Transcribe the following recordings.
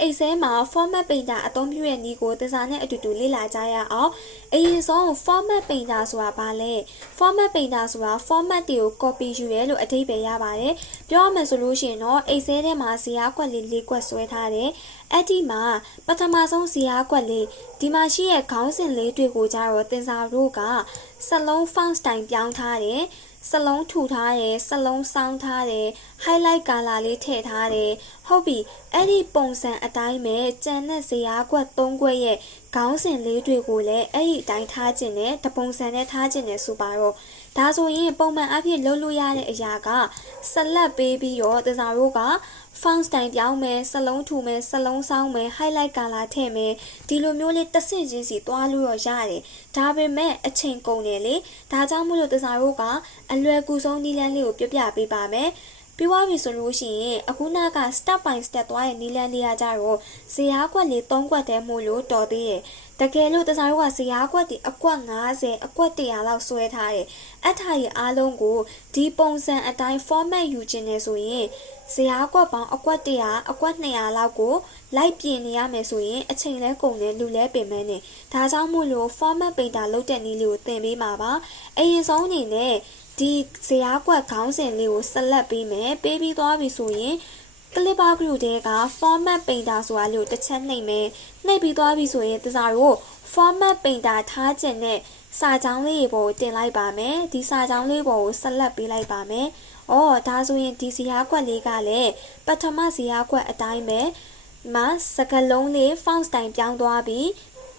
အိတ်ဆဲမှာ format painter အသုံးပြုတဲ့နည်းကိုသစာနဲ့အတူတူလေ့လာကြရအောင်အရင်ဆုံး format painter ဆိုတာဘာလဲ format painter ဆိုတာ format တွေကို copy ယူရဲလို့အဓိပ္ပာယ်ရပါတယ်ပြောရမယ်ဆိုလို့ရှိရင်တော့အိတ်ဆဲထဲမှာဇာတ်ကွက်လေး၄ကွက်ဆွဲထားတယ်အဲ့ဒီမှာပထမဆုံးဇာတ်ကွက်လေးဒီမှာရှိတဲ့ခေါင်းစဉ်လေးတွေကိုကြတော့သင်စာတို့ကစလုံး font style ပြောင်းထားတယ် စလုံးထူထားတယ်စလုံးစောင်းထားတယ် highlight color လေးထည့်ထားတယ်ဟုတ်ပြီအဲ့ဒီပုံစံအတိုင်းပဲကြံတဲ့ဇရာကွက်၃ကွက်ရဲ့ခေါင်းစဉ်လေးတွေကိုလည်းအဲ့ဒီအတိုင်းထားခြင်းနဲ့တပုံစံနဲ့ထားခြင်းနဲ့ဆိုပါတော့ ဒါဆိုရင်ပုံမှန်အဖြစ်လုပ်လို့ရတဲ့အရာကဆက်လက်ပေးပြီးတော့တစားတို့က font style ပြောင်းမယ်စလုံးထူမယ်စလုံးစောင်းမယ် highlight color ထည့်မယ်ဒီလိုမျိုးလေးတစ်ဆင့်ချင်းစီသွားလို့ရရတယ်ဒါပေမဲ့အချိန်ကုန်တယ်လေဒါကြောင့်မို့လို့တစားတို့ကအလွယ်ကူဆုံးနည်းလမ်းလေးကိုပြပြပေးပါမယ် ပြီးသွားပြီဆိုလို့ရှိရင်အခုနက step by step သွားရဲ့နီလန်းလေးရကြတော့ဇရာကွက်လေး၃ကွက်တည်းမို့လို့တော်သေးတယ်တကယ်လို့တစားတို့ကဇရာကွက်ဒီအကွက်90အကွက်100လောက်ဆွဲထားတယ်အထားရဲ့အားလုံးကိုဒီပုံစံအတိုင်း format ယူခြင်းနေဆိုရင်ဇရာကွက်ပေါင်းအကွက်100အကွက်200လောက်ကိုလိုက်ပြင်နေရမယ်ဆိုရင်အချိန်လဲကုန်တယ်လူလဲပင်မနေဒါကြောင့်မို့လို့ format painter လုပ်တဲ့နည်းလေးကိုသင်ပေးမှာပါအရင်ဆုံးအနေနဲ့ ဒီဇရာကွက်ခေါင်းစဉ်လေးကိုဆက်လက်ပေးမယ်ပေးပြီးသွားပြီဆိုရင် Clipper Group တဲက format painter ဆိုတာလို့တစ်ချက်နှိပ်မယ်နှိပ်ပြီးသွားပြီဆိုရင်တစားတို့ format painter ထားခြင်းနဲ့စာကြောင်းလေးပေါ်ကိုတင်လိုက်ပါမယ်ဒီစာကြောင်းလေးပေါ်ကိုဆက်လက်ပေးလိုက်ပါမယ်။အော်ဒါဆိုရင်ဒီဇရာကွက်လေးကလည်းပထမဇရာကွက်အတိုင်းပဲမစကလုံးလေး font style ပြောင်းသွားပြီး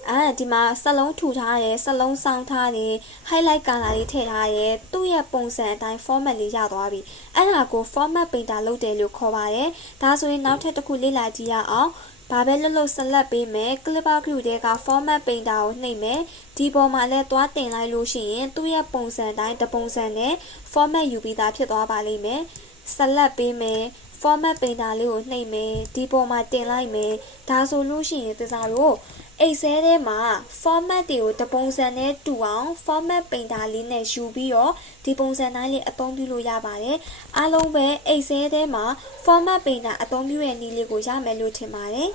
အဲဒီမှာစက်လုံးထူထားတယ်စက်လုံးစောင်းထားတယ် highlight color လေးထည့်ထားတယ်သူ့ရဲ့ပုံစံအတိုင်း format လေးရသွားပြီအဲ့ဒါကို format painter လုပ်တယ်လို့ခေါ်ပါတယ်ဒါဆိုရင်နောက်ထပ်တစ်ခုလေ့လာကြည့်ရအောင်ဘာပဲလှုပ်လှုပ်ဆက်လက်ပေးမယ် Clipper Group တဲက format painter ကိုနှိပ်မယ်ဒီပေါ်မှာလည်းသွားတင်လိုက်လို့ရှိရင်သူ့ရဲ့ပုံစံတိုင်းတပုံစံနဲ့ format ယူပြီးသားဖြစ်သွားပါလိမ့်မယ်ဆက်လက်ပေးမယ် format painter လေးကိုနှိပ်မယ်ဒီပေါ်မှာတင်လိုက်မယ်ဒါဆိုလို့ရှိရင်သစားတို့အိတ်ဆဲထဲမှာ format တွေကိုတပုံစံနဲ့တူအောင် format painter လေးနဲ့ယူပြီးတော့ဒီပုံစံတိုင်းလေးအသုံးပြုလို့ရပါတယ်အားလုံးပဲအိတ်ဆဲထဲမှာ format painter အသုံးပြုတဲ့နည်းလေးကိုရမယ်လို့ထင်ပါတယ်